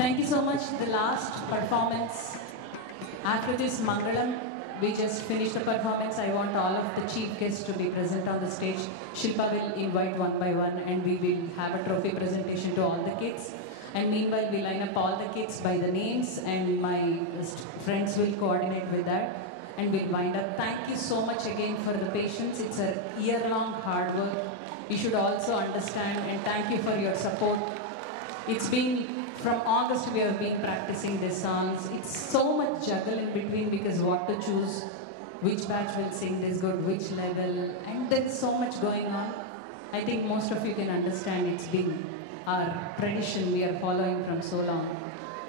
Thank you so much. The last performance, after this Mangalam, we just finished the performance. I want all of the chief guests to be present on the stage. Shilpa will invite one by one and we will have a trophy presentation to all the kids. And meanwhile, we line up all the kids by the names and my friends will coordinate with that. And we'll wind up. Thank you so much again for the patience. It's a year-long hard work. You should also understand, and thank you for your support. It's been, from August we have been practicing these songs. It's so much juggle in between because what to choose, which batch will sing this good, which level, and there's so much going on. I think most of you can understand it's been our tradition we are following from so long.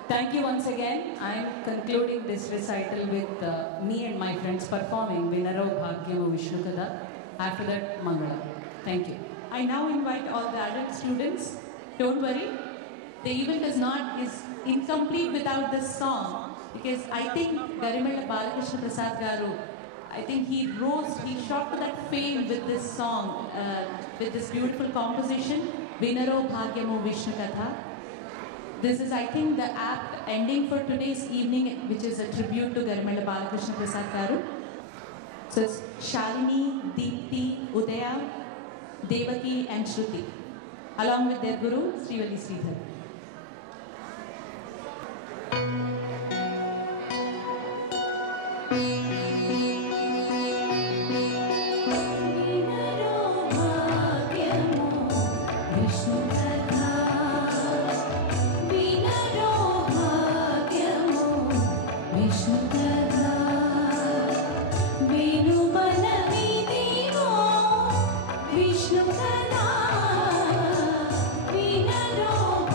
Thank you once again. I am concluding this recital with me and my friends performing Vinaro Bhagyamu Vishnu Kada. After that, Mangala. Thank you. I now invite all the adult students. Don't worry, the event is incomplete without this song, because I think Garimella Balakrishna Prasad Garu, I think he shot to that fame with this song, with this beautiful composition, Vinaro Bhagyamu Vishnu Katha. This is, I think, the apt ending for today's evening, which is a tribute to Garimella Balakrishna Prasad Garu. So it's Shalini, Deepti, Udaya, Devaki and Shruti, along with their guru, Srivalli Sridhar. Vishnu Kada, Vinaro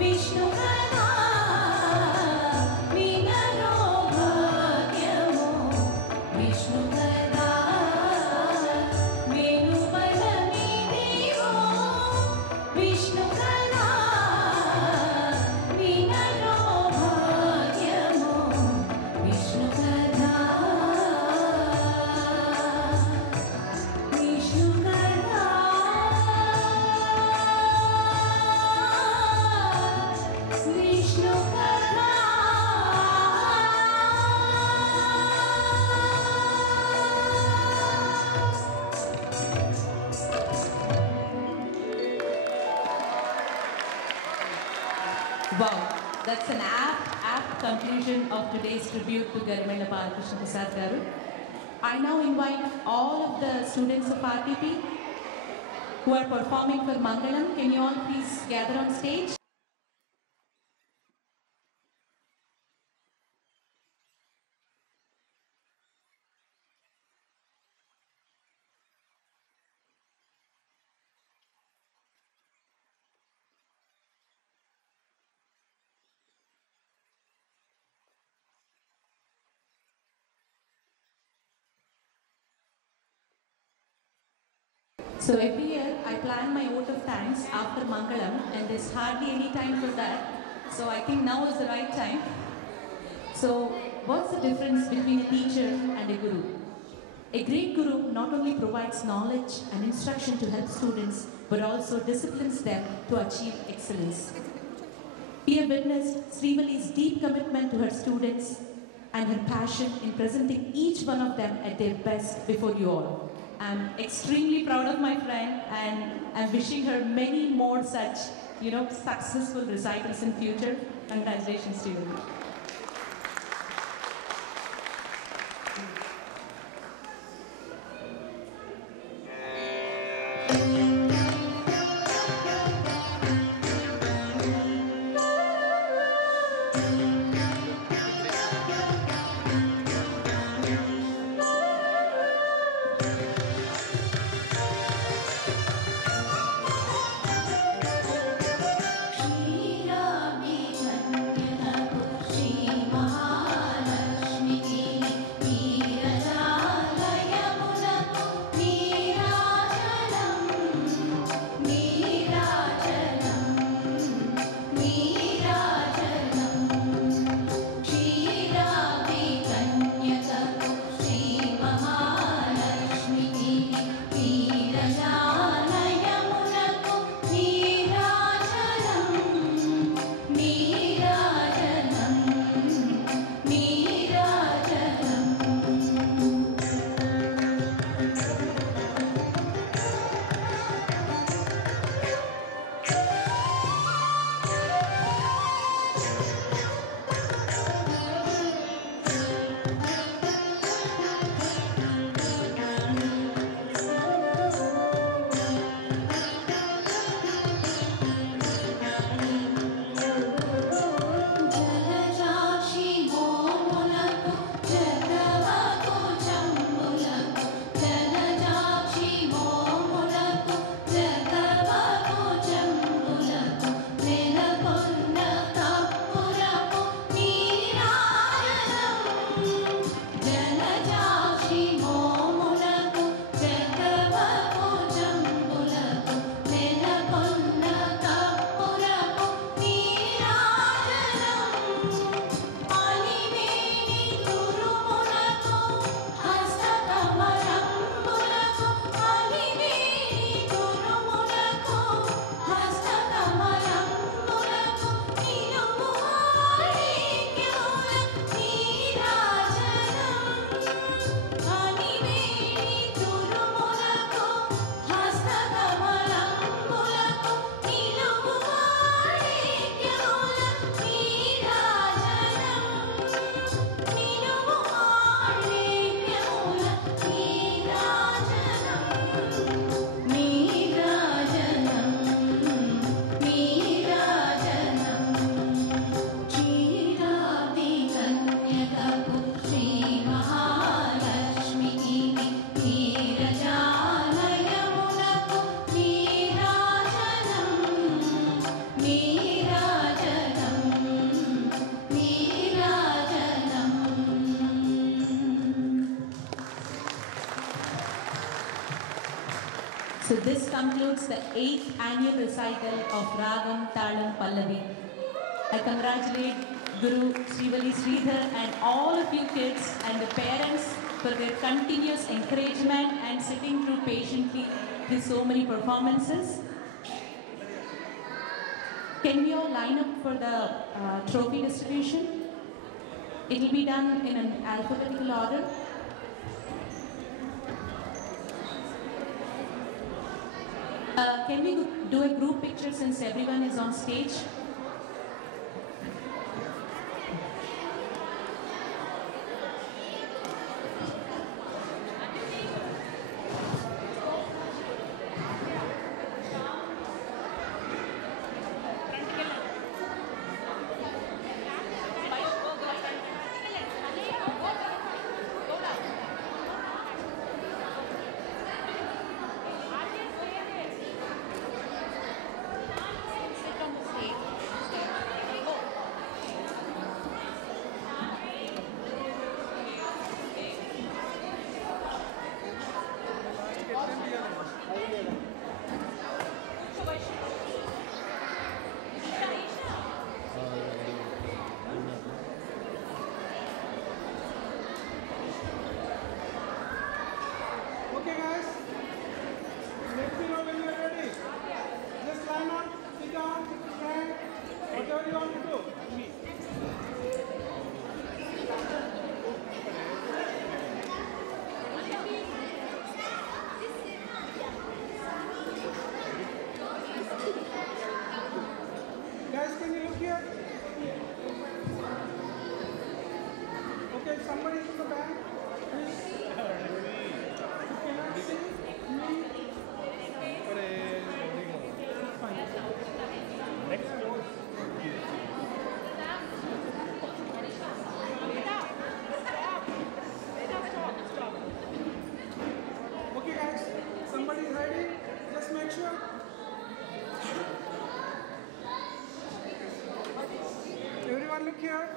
Vishnu కదా వినరో భాగ్యము విష్ణు కదా వేణు బలమిదివో విష్ణు కదా వినరో భాగ్యము విష్ణు కదా విష్ణు కదా విష్ణు కదా Wow, that's an apt conclusion of today's tribute to Garimella Balakrishna Prasad Garu. I now invite all of the students of RTP who are performing for Mangalam. Can you all please gather on stage? So every year I plan my vote of thanks after Mangalam, and there's hardly any time for that. So I think now is the right time. So what's the difference between a teacher and a guru? A great guru not only provides knowledge and instruction to help students, but also disciplines them to achieve excellence. We have witnessed Srivali's deep commitment to her students and her passion in presenting each one of them at their best before you all. I'm extremely proud of my friend, and I'm wishing her many more such, successful recitals in future. Congratulations to you. శ్రీరామి కన్యకు Shri So this concludes the 8th annual recital of Ragam Talam Pallavi. I congratulate Guru Srivali Sridhar and all of you kids and the parents for their continuous encouragement and sitting through patiently with so many performances. Can we all line up for the trophy distribution? It will be done in an alphabetical order. Can we do a group picture since everyone is on stage? Okay guys, let me know when you are ready. Just line up, sit down, stand, whatever you want to do. Guys, can you look here? Okay, somebody in the back, please. Cannot see me. Fine. Okay guys, somebody is ready? Just make sure. Everyone look here.